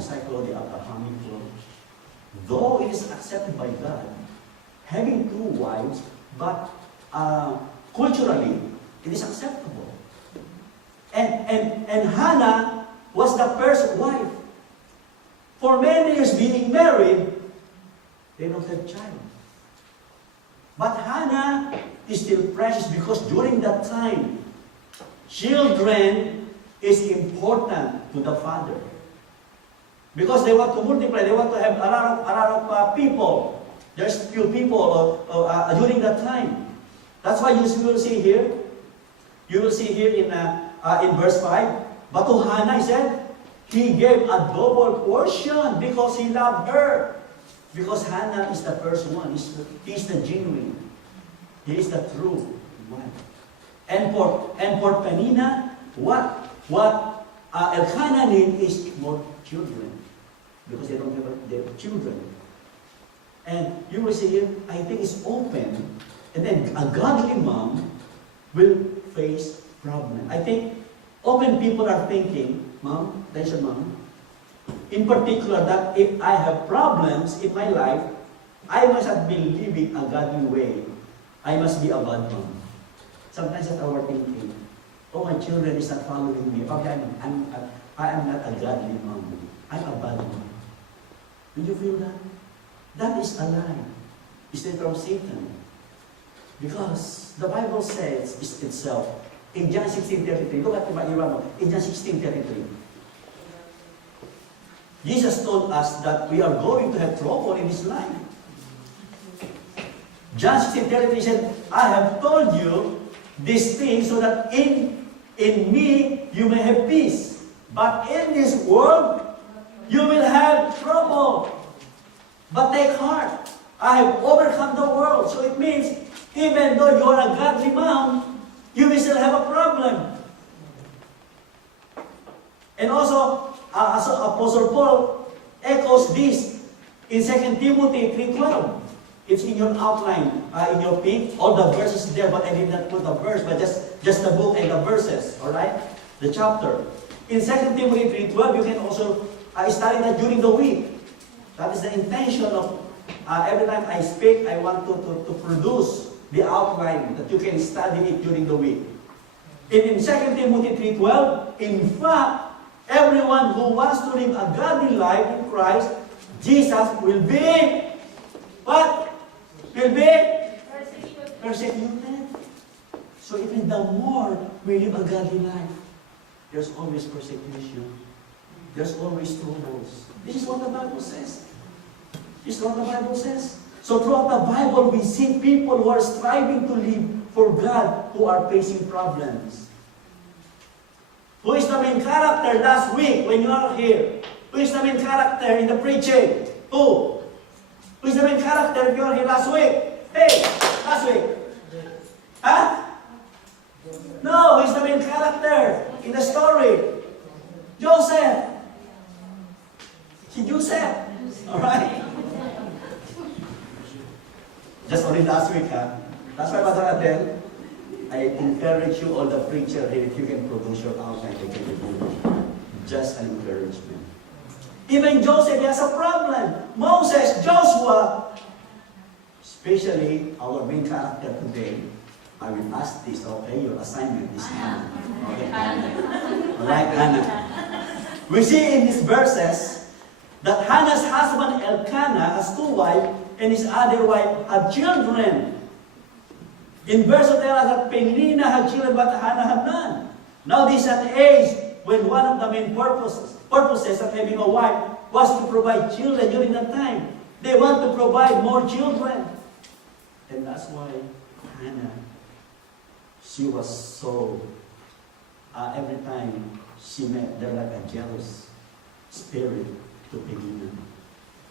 cycle of the Abrahamic law. Though it is accepted by God, having two wives, but culturally, it is acceptable. And Hannah was the first wife. For many years being married, they don't have child. But Hannah is still precious because during that time, children is important to the father. Because they want to multiply, they want to have a lot of people. There's few people during that time. That's why you will see here. You will see here in verse 5. But to Hannah, he said, he gave a double portion because he loved her. Because Hannah is the first one. He's the genuine. He is the true one. And for Penina, what Elkanah needs is more children. Because they don't have children. And you will see here, I think it's open. And then a godly mom will face problem. I think often people are thinking, Mom, attention Mom, in particular that if I have problems in my life, I must not be living a godly way. I must be a bad mom. Sometimes that's our thinking. Oh, my children is not following me. Okay, I am not a godly mom. I'm a bad mom. Do you feel that? That is a lie. It's from Satan. Because the Bible says itself, in John 16:33, look at the Bible, in John 16:33, Jesus told us that we are going to have trouble in this life. John 16:33 said, I have told you these things so that in me you may have peace. But in this world you will have trouble. But take heart, I have overcome the world. So it means, even though you are a godly mom, you will still have a problem. And also, Apostle Paul echoes this in 2 Timothy 3:12. It's in your outline, in your pink. All the verses there, but I did not put a verse, but just the book and the verses, all right? The chapter. In 2 Timothy 3:12, you can also study that during the week. That is the intention of every time I speak, I want to produce the outline that you can study it during the week. In 2 Timothy 3:12, in fact, everyone who wants to live a godly life in Christ, Jesus will be, what? Will be? Persecuted. So even the more we live a godly life, there's always persecution. There's always troubles. This is what the Bible says. This is what the Bible says. So throughout the Bible, we see people who are striving to live for God who are facing problems. Who is the main character last week when you are here? Who is the main character in the preaching? Who? Who is the main character if you are here last week? Hey, last week. Huh? No, who is the main character in the story? Joseph. Si Joseph. Alright? Just only last week, huh? That's why, Pastor Adel, I encourage you, all the preacher here, if you can produce your outline, they can do it. Just an encouragement. Even Joseph has a problem. Moses, Joshua, especially our main character today. I will ask this, okay? Your assignment is Hannah. Okay, Hannah. Alright, Hannah. We see in these verses that Hannah's husband Elkanah has two wives, and his other wife had children. In verse 2 tell us that Penina had children, but Hannah had none. Now this is an age when one of the main purposes of having a wife was to provide children during that time. They want to provide more children. And that's why Hannah, she was so, every time she met, they're like a jealous spirit to Penina.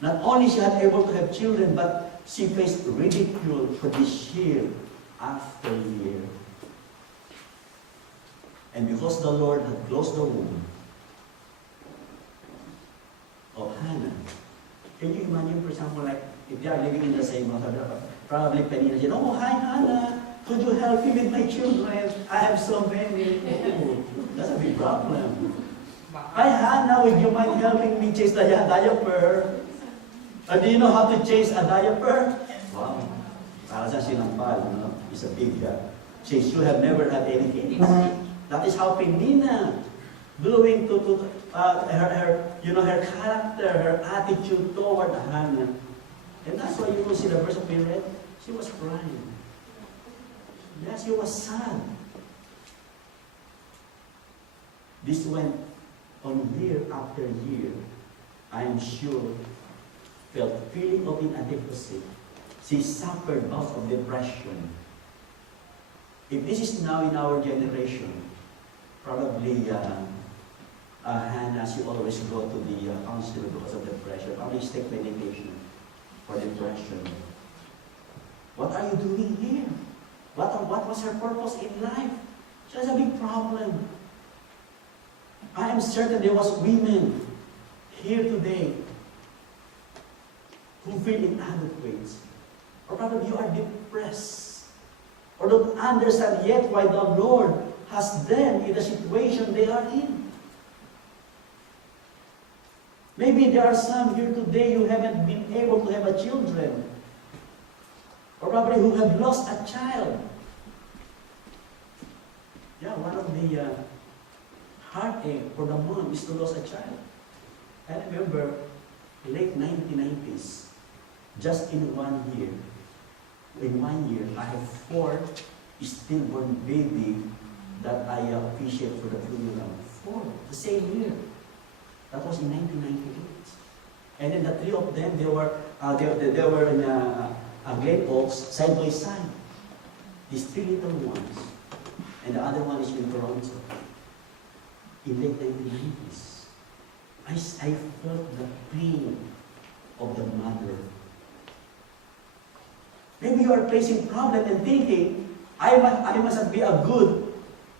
Not only she had able to have children, but she faced ridicule for this year after year. And because the Lord had closed the womb of Hannah, can you imagine, for example, like if they are living in the same house, probably Penina said, oh, hi Hannah, could you help me with my children? I have so many. Oh, that's a big problem. Hi, Hannah, would you mind helping me change the diaper? Do you know how to change a diaper? Wow. Para sa sinampal, it's a big change. You have never had any kids. That is how Penina, growing to her character, her attitude toward Hannah. And that's why you will see the verse we read. She was crying. Yes, she was sad. This went on year after year. I am sure felt feeling of inadequacy. She suffered bouts of depression. If this is now in our generation, probably Hannah, she always go to the counselor because of depression. Probably take medication for depression. What are you doing here? What was her purpose in life? She has a big problem. I am certain there was women here today who feel inadequate. Or probably you are depressed. Or don't understand yet why the Lord has them in the situation they are in. Maybe there are some here today who haven't been able to have a children. Or probably who have lost a child. Yeah, one of the heartache for the mom is to lose a child. I remember late 1990s, just in 1 year. In 1 year, I have 4 stillborn baby that I officiate for the funeral. 4, the same year. That was in 1998. And then the 3 of them, they were in Glen Oaks, side by side. These 3 little ones. And the other one is in Toronto. In late 1990s, I felt the pain of the mother. Maybe you are facing problem and thinking, I must be a good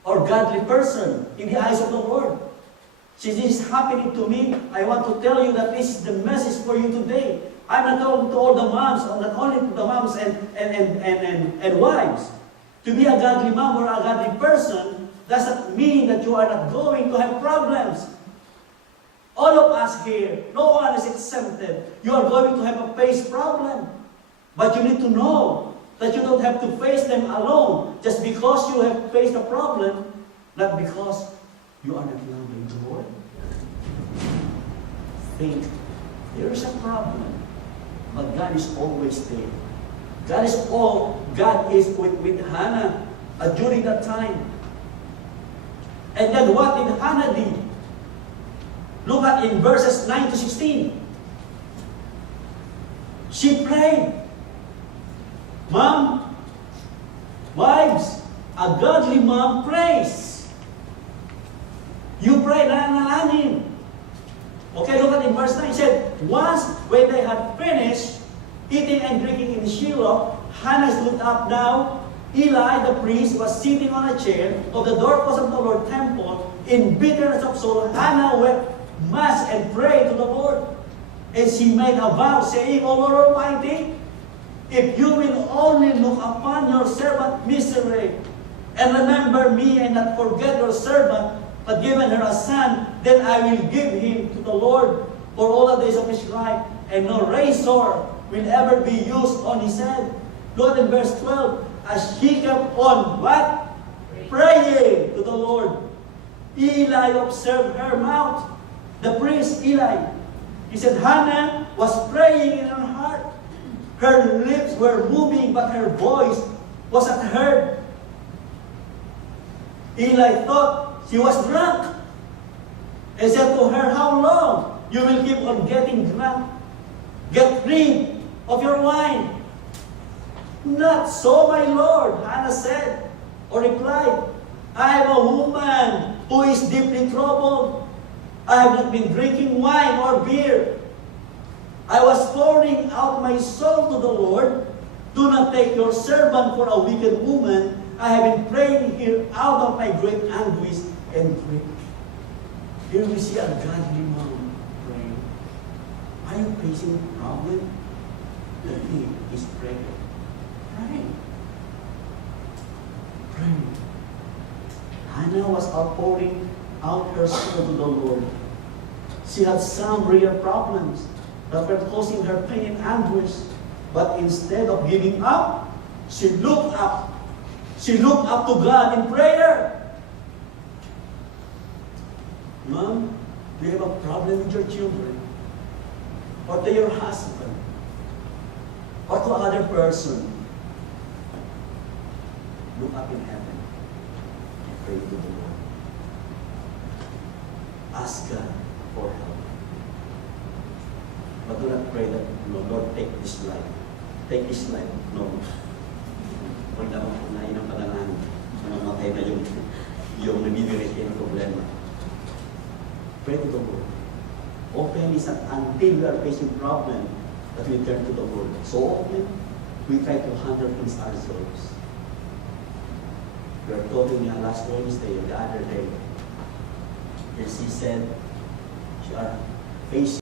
or godly person in the eyes of the Lord. Since this is happening to me, I want to tell you that this is the message for you today. I'm not talking to all the moms, not only to the moms and wives. To be a godly mom or a godly person doesn't mean that you are not going to have problems. All of us here, no one is exempted. You are going to have a face problem. But you need to know that you don't have to face them alone just because you have faced a problem, not because you are not loving the Lord. Think, there is a problem, but God is always there. God is with Hannah during that time. And then what did Hannah do? Look at in verses 9 to 16. She prayed. Mom, wives, a godly mom prays. You pray, nanananin. Okay, look at in verse 9. It said, once when they had finished eating and drinking in Shiloh, Hannah stood up now. Eli, the priest, was sitting on a chair of the doorpost of the Lord's temple. In bitterness of soul, Hannah wept much and prayed to the Lord. And she made a vow, saying, O Lord Almighty, if you will only look upon your servant misery, and remember me and not forget your servant, but given her a son, then I will give him to the Lord for all the days of his life, and no razor will ever be used on his head. Look in verse 12, as she kept on, what? Praying to the Lord. Eli observed her mouth. The priest, Eli, he said, Hannah was praying in her heart. Her lips were moving, but her voice wasn't heard. Eli thought she was drunk and said to her, how long you will keep on getting drunk? Get rid of your wine. Not so, my Lord, Hannah said, or replied, I am a woman who is deeply troubled. I have not been drinking wine or beer. I was pouring out my soul to the Lord. Do not take your servant for a wicked woman. I have been praying here out of my great anguish and grief. Here we see a godly mom praying. Are you facing a problem? The key is prayer. Pray. Pray. Hannah was outpouring out her soul to the Lord. She had some real problems that were causing her pain and anguish. But instead of giving up, she looked up. She looked up to God in prayer. Mom, do you have a problem with your children? Or to your husband? Or to another person? Look up in heaven and pray to the Lord. Ask God for help. But do not pray that, no, Lord, take this life. Take this life. No. Huwag naman punayin ang panalangin. Namamatay na yung nabibigay ng problema. Pray to the Lord. Often is that until we are facing problem that we turn to the Lord. So often, we try to handle things ourselves. We were talking last Wednesday, the other day, and she said, she are facing